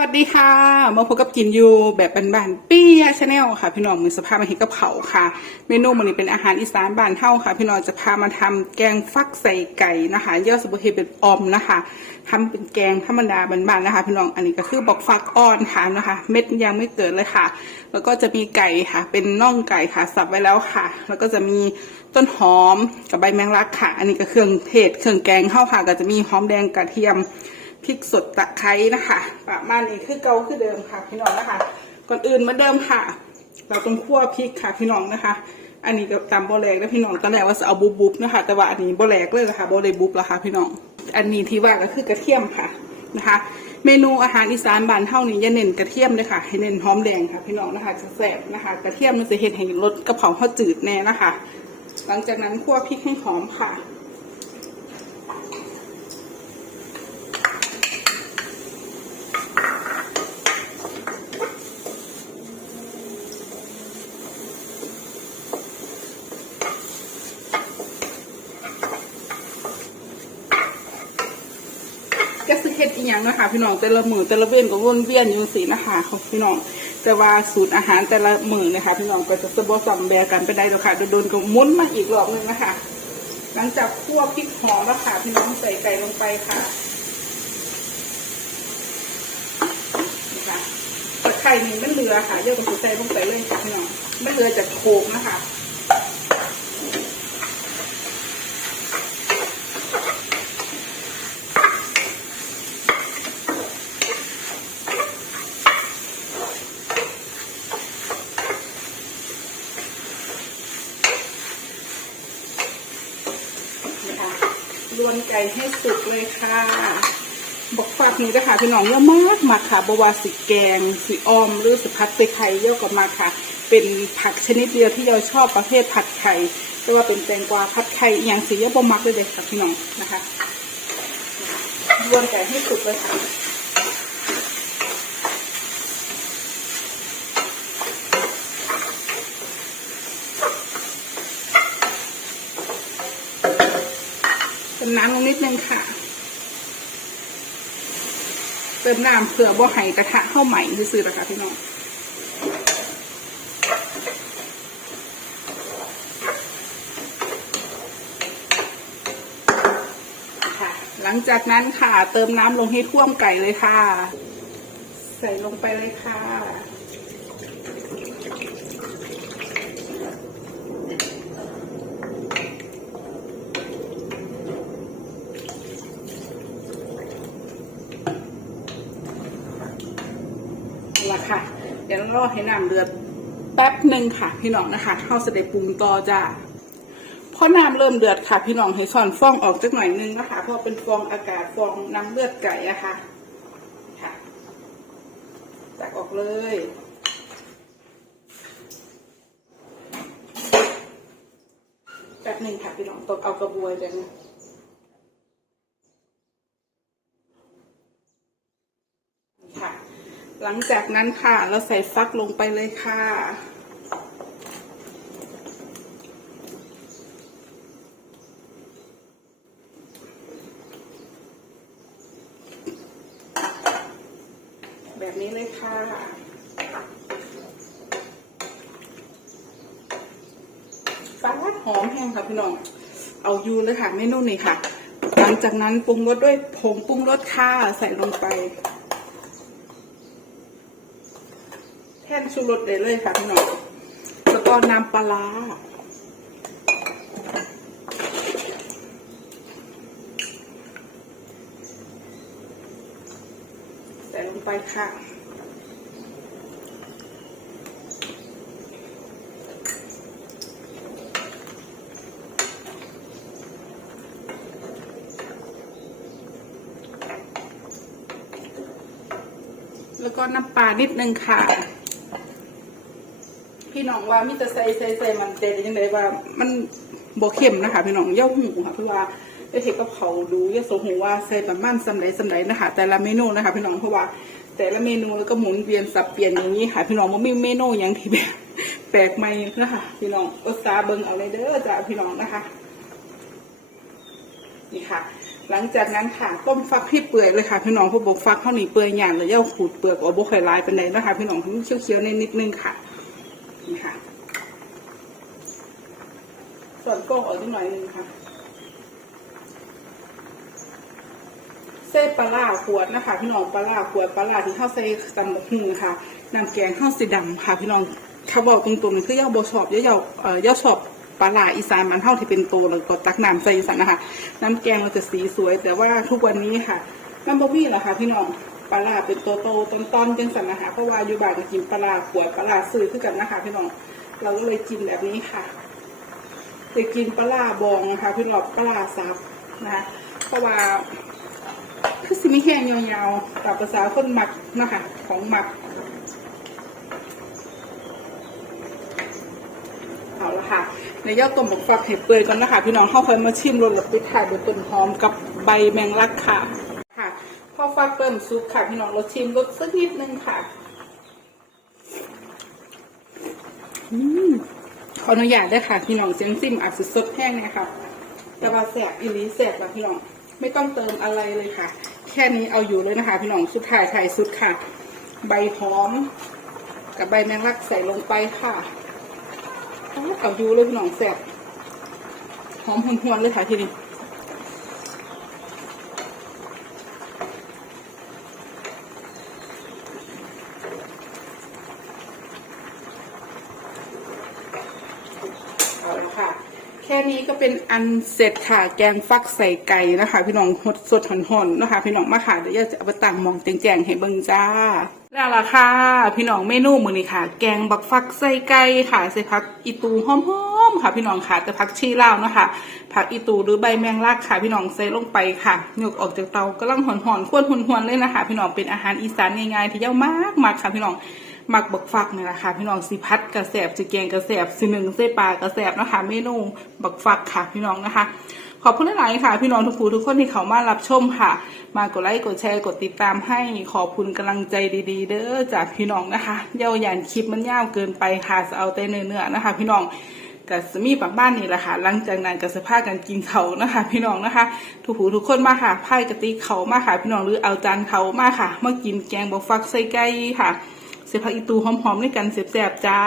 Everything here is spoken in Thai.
วัสดีค่ะ มาพบกับกินยูแบบบ้านๆปี้ยชาแนลค่ะ พี่น้องมือสภาพมาเห็นกับเขาค่ะ เมนูมันนี้เป็นอาหารอีสานบ้านเท่าค่ะ พี่น้องจะพามาทำแกงฟักใส่ไก่นะคะยอดสุบเฮเป็นออมนะคะทำเป็นแกงธรรมดาบ้านๆนะคะ พี่น้องอันนี้ก็คือบอกฟักอ่อนค่ะนะคะ เม็ดยังไม่เกิดเลยค่ะ แล้วก็จะมีไก่ค่ะ เป็นน่องไก่ค่ะสับไว้แล้วค่ะ แล้วก็จะมีต้นหอมกับใบแมงลักค่ะ อันนี้ก็เครื่องเทศเครื่องแกงเข้าค่ะ ก็จะมีหอมแดงกระเทียม พริกสดตะไคร้นะคะประมาณนี้คือเกาคือเดิมค่ะ พี่น้องนะคะ ก่อนอื่นเหมาเดิมค่ะ เราต้องคั่วพริกค่ะ พี่น้องนะคะ อันนี้ก็ตำโบแลกนะพี่น้องตอนแรกว่าจะเอาบุบบุบนะคะแต่ว่าอันนี้โบแลกเลยนะคะโบเลยบุบแล้วค่ะ พี่น้อง อันนี้ที่ว่าก็คือกระเทียมค่ะนะคะ เมนูอาหารอีสานบ้านเท่านี้อย่าเน้นกระเทียมเลยค่ะ ให้เน้นหอมแดงค่ะ พี่น้องนะคะจะแซ่บนะคะ กระเทียมมันจะเห็นให้รสกระเพราข้าวจืดแน่นะคะ หลังจากนั้นคั่วพริกให้หอมค่ะ ก็คือเฮ็ดอีหยังนะคะพี่น้องแต่ละมือแต่ละเว้นก็วนเวียนอยู่สินะคะของพี่น้องแต่ว่าสูตรอาหารแต่ละมือนะคะ พี่น้องก็จะสบจำแบกันไปได้แล้วค่ะโดนๆก็มุนมาอีกรอบนึงนะคะหลังจากคั่วพริกหอมแล้วค่ะพี่น้องใส่ไก่ลงไปค่ะนี่ค่ะตะไคร่นี่มันเหลือค่ะเยอะกว่าใส่ลงไปเลยค่ะพี่น้องไม่เหลือจากโคมนะคะนะคะ รวนไก่ให้สุกเลยค่ะบอกฝากนี้นะคะพี่น้องเยอะมากมาค่ะบวาสิแกงสีออม หรือสิผัดใส่ไข่เยอะกว่ามาค่ะ เป็นผักชนิดเดียวที่เราชอบประเภทผัดไข่ไม่ว่าเป็นแตงกวาผัดไข่อย่างสีเยอะบ่มักเลยเด็กค่ะพี่น้องนะคะรวนไก่ให้สุกเลยค่ะ มน้ำลงนิดนึงค่ะ เติมน้ำเผื่อบ่ไห้กระทะเข้าใหม่ซื้อๆนะคะพี่น้องค่ะหลังจากนั้นค่ะ เติมน้ำลงให้ท่วมไก่เลยค่ะ ใส่ลงไปเลยค่ะ เอาละค่ะ เดี๋ยวรอให้น้ำเดือดแป๊บหนึ่งค่ะ พี่น้องนะคะเข้าสเสด็จปรุงต่อจ้าพอน้ำเริ่มเดือดค่ะ พี่น้องให้ซ่อนฟองออกสักหน่อยนึงนะคะเพราะเป็นฟองอากาศฟองน้ำเลือดไก่อะค่ะค่ะตักออกเลยแป๊บหนึ่งค่ะพี่น้องตกเอากระบวยเดี๋ยวนะ หลังจากนั้นค่ะ เราใส่ฟักลงไปเลยค่ะ แบบนี้เลยค่ะ ฟักหอมแห้งค่ะพี่น้อง เอาอยูเลยค่ะเมนูนี้ค่ะ หลังจากนั้นปรุงรสด้วยผงปรุงรสค่ะ ใส่ลงไป แท่นชูรสได้เลยค่ะพี่น้องแล้วก็น้ำปลาร้าใส่ลงไปค่ะแล้วก็น้ำปลานิดนึงค่ะ พี่น้องว่ามิจะใส่ใส่ใส่มันเต็ยังไงว่า มันบ่เค็มนะคะพี่น้องเย่าหูค่ะเพราะว่าไอ้เทก็เผาดูเย่าโสหูว่าใส่ประมาณสำไรสำไรนะคะ แต่ละเมนูนะคะ พี่น้องเพราะว่า แต่ละเมนูแล้วก็หมุนเวียนสับเปลี่ยนอย่างนี้ค่ะพี่น้องมันมีเมนูอย่างที่แบบแปลกใหม่นะคะพี่น้องอุตาเบิ่งเอาเลยเด้อจ้าพี่น้องนะคะนี่ค่ะ หลังจากนั้นค่ะต้มฟักให้เปื่อยเลยค่ะพี่น้องเพราะบอกฟักเท่านี้เปื่อยหยาดเลยย่าขูดเปลือกออกบกไข่ลายเป็นไดนะคะ พี่น้องเคี้ยวๆนิดนึงค่ะ นี่ค่ะ ส่วนโก้องออกนิดหน่อยนึงค่ะ เส้ปลาร้าขวดนะคะ พี่น้องปลาร้าขวดปลาร้าที่เข้าใส่ตำบักหุ่งค่ะน้ำแกงเข้าสีดำค่ะ พี่น้องถ้าบอกตรงๆนี่คือย่าบชอบย่าเยาเอ่อย่าชอบปลาร้าอีสานมันเท่าที่เป็นโตแล้วก็ตักน้ำใส่อีสานนะคะ น้ำแกงเราจะสีสวย แต่ว่าทุกวันนี้ค่ะน้ำบะมี่เหรอคะพี่น้อง ปลาร้าเป็นโตโตๆต้นๆจังสันนะคะเพราะว่าอยู่บ้านก็กินปลาร้าขวดปลาร้าซื้อคือกันนะคะพี่น้องเราก็เลยกินแบบนี้ค่ะจะกินปลาร้าบองนะคะพี่น้องปลาร้าซับนะคะเพราะว่าคือสิมีแห้งยาวๆตามภาษาคนหมักนะคะของหมักเอาละค่ะในยอดต้มบกฟักเห็ดเปื่อยก่อนนะคะ พี่น้องเข้าค่อยมาชิมรสหลับปิดท้ายด้วยต้นหอมกับใบแมงลักค่ะ พอฟักเริ่มซุปค่ะพี่น้องเราชิมรสสักนิดนึงค่ะ อืมขออนุญาตได้ค่ะพี่น้องเสียงซิมอาจจะสดแห้งนะคะแต่ว่าแสบอีลีแสบแบบพี่น้องไม่ต้องเติมอะไรเลยค่ะ แค่นี้เอาอยู่เลยนะคะ พี่น้องสุดท้ายไทายสุดค่ะ ใบหอม กับใบแมงลักใส่ลงไปค่ะเอาอยู่เลยพี่น้องแสบหอมหวนๆเลยค่ะทีนี้เอาละค่ะ แค่นี้ก็ เป็นอันเสร็จค่ะแกงฟักใส่ไก่นะคะ พี่น้องหดสดหอนๆนะคะ พี่น้องมาค่ะเดี๋ยวย่าจะเอาไปตั้งมองแจงๆให้เบิ่งจ้าแล้วล่ะค่ะ พี่น้องเมนูมือนี้ค่ะ แกงบักฟักใส่ไก่ค่ะใส่ผักอีตูหอมๆค่ะ พี่น้องค่ะแต่ผักชีลาวนาะคะผักอีตูหรือใบแมงลักค่ะ พี่น้องใส่ลงไปค่ะหยกออกจากเตากำลังหอนๆควนหวนๆเลยนะคะ พี่น้องเป็นอาหารอีสานง่ายๆที่เย้ามากมากๆค่ะ พี่น้อง หมักบักฟักนี่แหละค่ะ พี่น้องสิพัดกระแสบสิแกงกระแสบสิหนึ่งเส้ปลากระแสบนะคะ เมนูบักฟักค่ะ พี่น้องนะคะ ขอบคุณหลายๆค่ะ พี่น้องทุกผู้ทุกคนที่เขามารับชมค่ะ มากดไลค์กดแชร์กดติดตามให้ขอบคุณกำลังใจดีๆ เด้อจากพี่น้องนะคะเย้าหยันคลิปมันยาวเกินไปค่ะจะเอาแต่เนื้อๆนะคะ พี่น้องกับสมีปักบ้านนี่แหละค่ะ หลังจากนั้นก็สภาพกันกินเขานะคะ พี่น้องนะคะ ทุกผู้ทุกคนมาค่ะไพ่กะติเขามาค่ะ พี่น้องหรือเอาจานเขามาค่ะ เมากินแกงบักฟักใส่ไก่ค่ะ เสียผักอีตูหอมๆด้วยกันเสียบๆจ้า